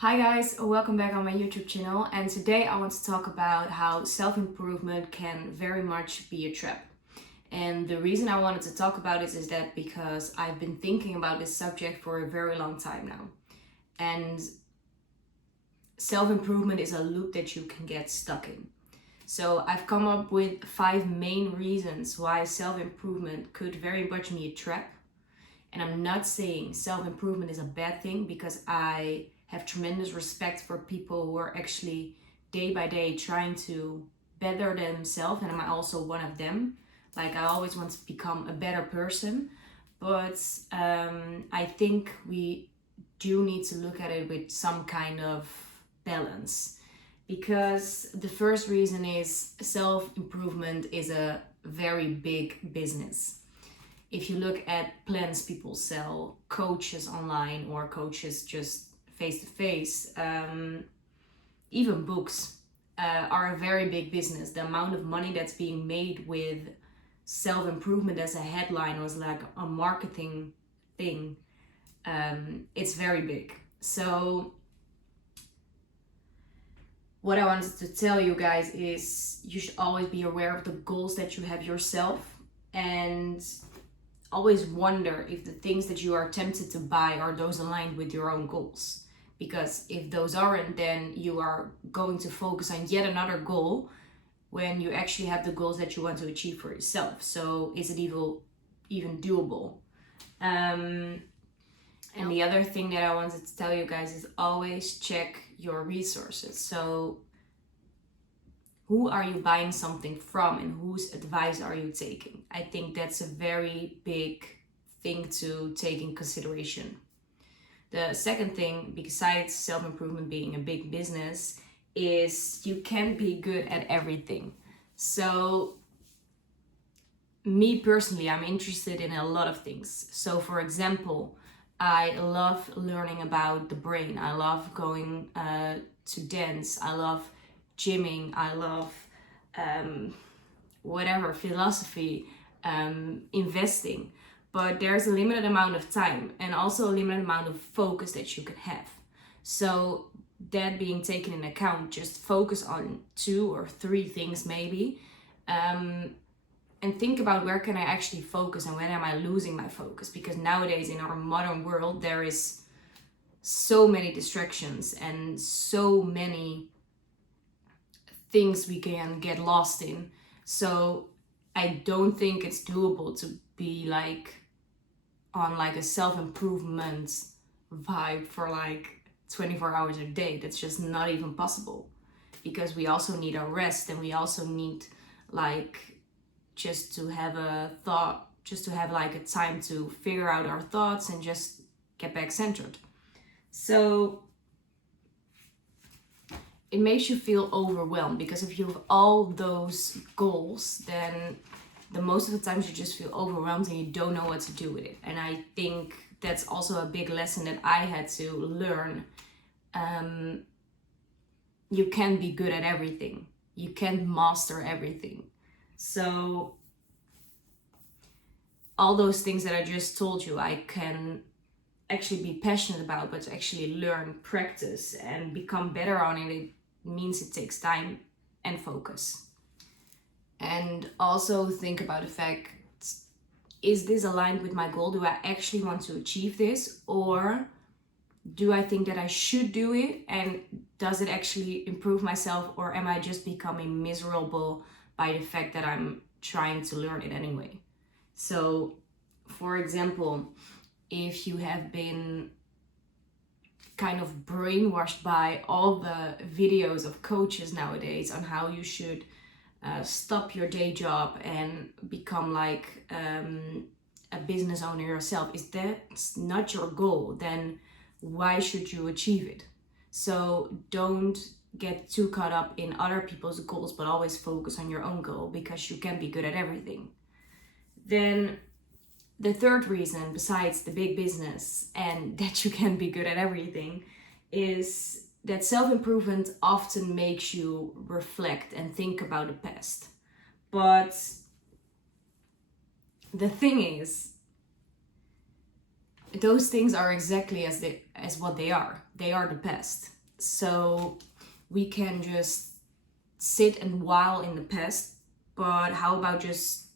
Hi guys, welcome back on my YouTube channel, and today I want to talk about how self-improvement can very much be a trap. And the reason I wanted to talk about it is that because I've been thinking about this subject for a very long time now. And self-improvement is a loop that you can get stuck in. So I've come up with 5 main reasons why self-improvement could very much be a trap. And I'm not saying self-improvement is a bad thing, because I have tremendous respect for people who are actually day by day trying to better themselves, and I'm also one of them. Like, I always want to become a better person, but I think we do need to look at it with some kind of balance, because the first reason is self-improvement is a very big business. If you look at plans people sell, coaches online or coaches just face to face, even books are a very big business. The amount of money that's being made with self-improvement as a headline was like a marketing thing. It's very big. So what I wanted to tell you guys is you should always be aware of the goals that you have yourself, and always wonder if the things that you are tempted to buy are those aligned with your own goals. Because if those aren't, then you are going to focus on yet another goal when you actually have the goals that you want to achieve for yourself. So is it even doable? And the other thing that I wanted to tell you guys is always check your resources. So who are you buying something from, and whose advice are you taking? I think that's a very big thing to take in consideration. The second thing, besides self-improvement being a big business, is you can't be good at everything. So me personally, I'm interested in a lot of things. So for example, I love learning about the brain. I love going to dance. I love gymming. I love philosophy, investing. But there's a limited amount of time and also a limited amount of focus that you can have. So that being taken into account, just focus on 2 or 3 things maybe, and think about where can I actually focus and when am I losing my focus. Because nowadays in our modern world there is so many distractions and so many things we can get lost in. So I don't think it's doable to be like on like a self-improvement vibe for like 24 hours a day. That's just not even possible, because we also need our rest, and we also need like just to have like a time to figure out our thoughts and just get back centered. So it makes you feel overwhelmed, because if you have all those goals, then the most of the times you just feel overwhelmed and you don't know what to do with it. And I think that's also a big lesson that I had to learn. You can't be good at everything. You can't master everything. So all those things that I just told you, I can actually be passionate about, but to actually learn, practice, and become better on it, it means it takes time and focus. And also think about the fact, is this aligned with my goal? Do I actually want to achieve this? Or do I think that I should do it? And does it actually improve myself? Or am I just becoming miserable by the fact that I'm trying to learn it anyway? So, for example, if you have been kind of brainwashed by all the videos of coaches nowadays on how you should stop your day job and become like a business owner yourself, is that not your goal, then why should you achieve it? So don't get too caught up in other people's goals, but always focus on your own goal, because you can be good at everything. Then the third reason, besides the big business and that you can be good at everything, is that self-improvement often makes you reflect and think about the past. But the thing is, those things are exactly as what they are. they are the past. So we can just sit and while in the past, but how about just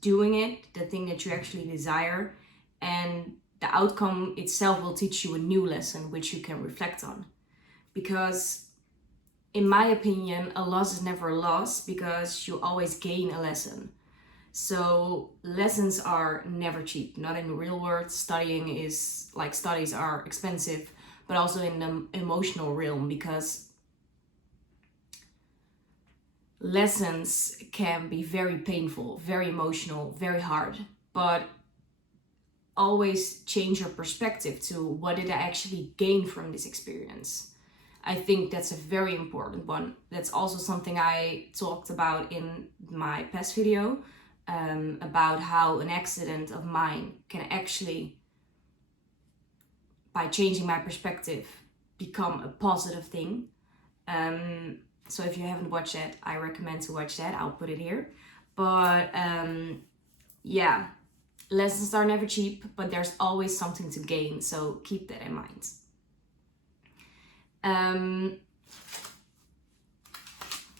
doing it, the thing that you actually desire, and the outcome itself will teach you a new lesson which you can reflect on. Because in my opinion, a loss is never a loss because you always gain a lesson. So lessons are never cheap, not in the real world. Studies are expensive, but also in the emotional realm, because lessons can be very painful, very emotional, very hard, but always change your perspective to what did I actually gain from this experience. I think that's a very important one. That's also something I talked about in my past video, about how an accident of mine can actually, by changing my perspective, become a positive thing. So if you haven't watched that, I recommend to watch that. I'll put it here. But yeah, lessons are never cheap, but there's always something to gain. So keep that in mind.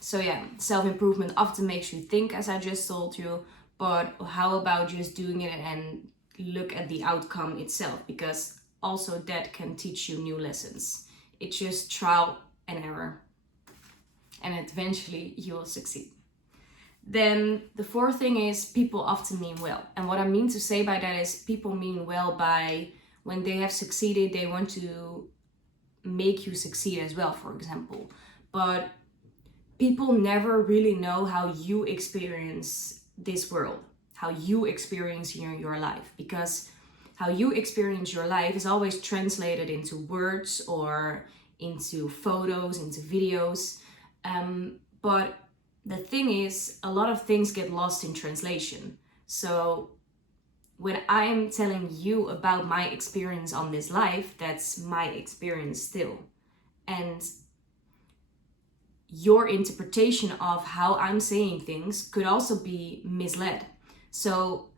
So yeah, self-improvement often makes you think, as I just told you, but how about just doing it and look at the outcome itself? Because also that can teach you new lessons. It's just trial and error, and eventually you will succeed. Then the fourth thing is people often mean well. And what I mean to say by that is people mean well by when they have succeeded, they want to make you succeed as well, for example. But people never really know how you experience this world, how you experience your life, because how you experience your life is always translated into words or into photos, into videos. But the thing is, a lot of things get lost in translation. So when I am telling you about my experience on this life, that's my experience still. And your interpretation of how I'm saying things could also be misled. So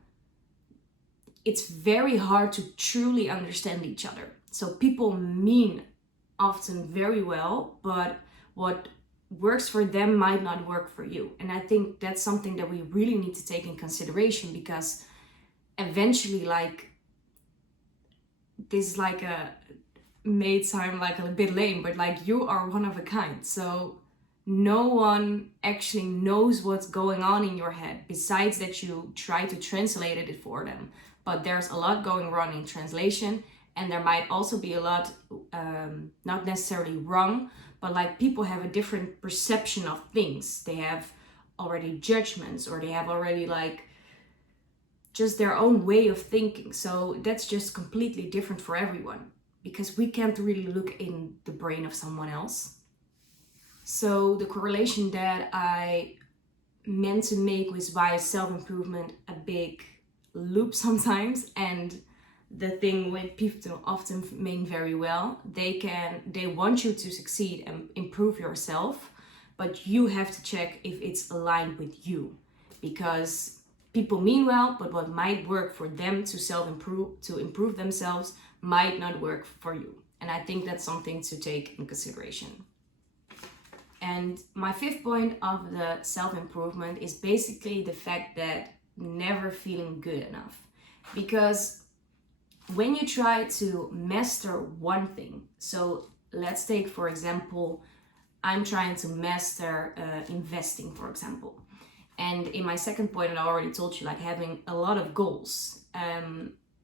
it's very hard to truly understand each other. So people mean often very well, but what works for them might not work for you. And I think that's something that we really need to take in consideration, because eventually, like, this is like may sound like a bit lame, but like, you are one of a kind. So no one actually knows what's going on in your head besides that you try to translate it for them. But there's a lot going wrong in translation, and there might also be a lot not necessarily wrong, but like, people have a different perception of things. They have already judgments, or they have already like just their own way of thinking. So that's just completely different for everyone, because we can't really look in the brain of someone else. So the correlation that I meant to make was why self-improvement a big loop sometimes, and the thing with people often mean very well, they want you to succeed and improve yourself, but you have to check if it's aligned with you, because people mean well, but what might work for them to improve themselves might not work for you. And I think that's something to take in consideration. And my fifth point of the self-improvement is basically the fact that never feeling good enough. Because when you try to master one thing, so let's take, for example, I'm trying to master investing, for example. And in my second point, I already told you, like, having a lot of goals.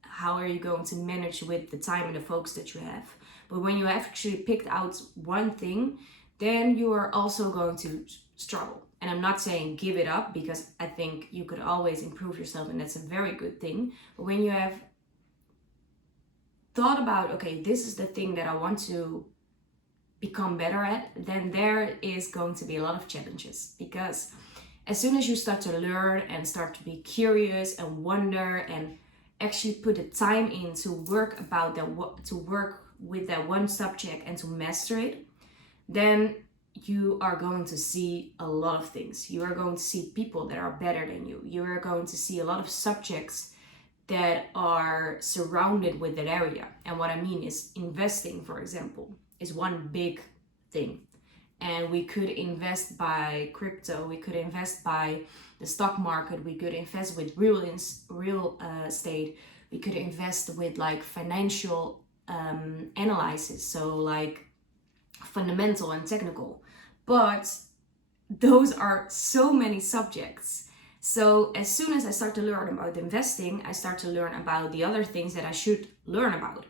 How are you going to manage with the time and the focus that you have? But when you have actually picked out one thing, then you are also going to struggle. And I'm not saying give it up, because I think you could always improve yourself, and that's a very good thing. But when you have thought about, okay, this is the thing that I want to become better at, then there is going to be a lot of challenges. Because as soon as you start to learn and start to be curious and wonder and actually put the time in to work with that one subject and to master it, then you are going to see a lot of things. You are going to see people that are better than you. You are going to see a lot of subjects that are surrounded with that area. And what I mean is investing, for example, is one big thing. And we could invest by crypto, we could invest by the stock market, we could invest with real estate, we could invest with like financial analysis, so like fundamental and technical. But those are so many subjects. So as soon as I start to learn about investing, I start to learn about the other things that I should learn about.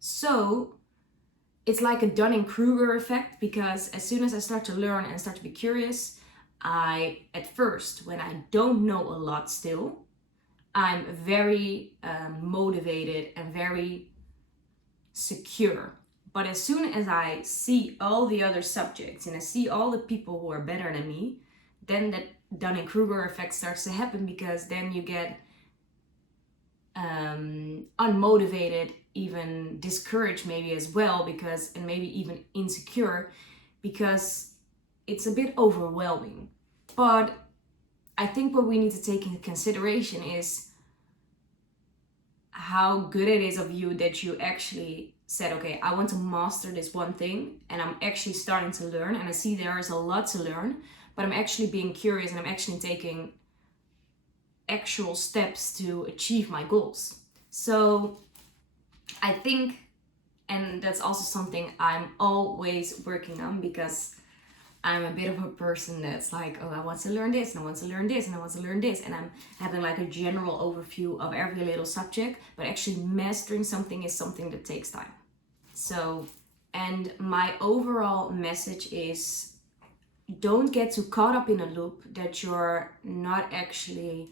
So it's like a Dunning-Kruger effect, because as soon as I start to learn and start to be curious, at first, when I don't know a lot still, I'm very motivated and very secure. But as soon as I see all the other subjects and I see all the people who are better than me, then that Dunning-Kruger effect starts to happen, because then you get unmotivated, even discouraged maybe as well, because, and maybe even insecure, because it's a bit overwhelming. But I think what we need to take into consideration is how good it is of you that you actually said, okay, I want to master this one thing, and I'm actually starting to learn, and I see there is a lot to learn, but I'm actually being curious and I'm actually taking actual steps to achieve my goals. So I think, and that's also something I'm always working on, because I'm a bit of a person that's like, oh, I want to learn this, and I want to learn this, and I want to learn this, and I'm having like a general overview of every little subject, but actually mastering something is something that takes time. So, and my overall message is, don't get too caught up in a loop that you're not actually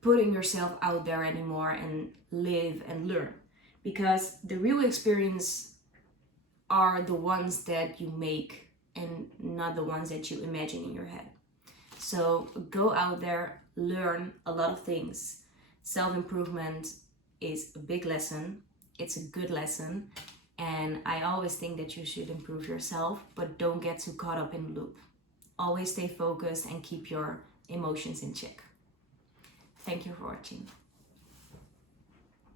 putting yourself out there anymore and live and learn, because the real experience are the ones that you make and not the ones that you imagine in your head. So go out there, learn a lot of things. Self-improvement is a big lesson. It's a good lesson. And I always think that you should improve yourself, but don't get too caught up in the loop. Always stay focused and keep your emotions in check. Thank you for watching.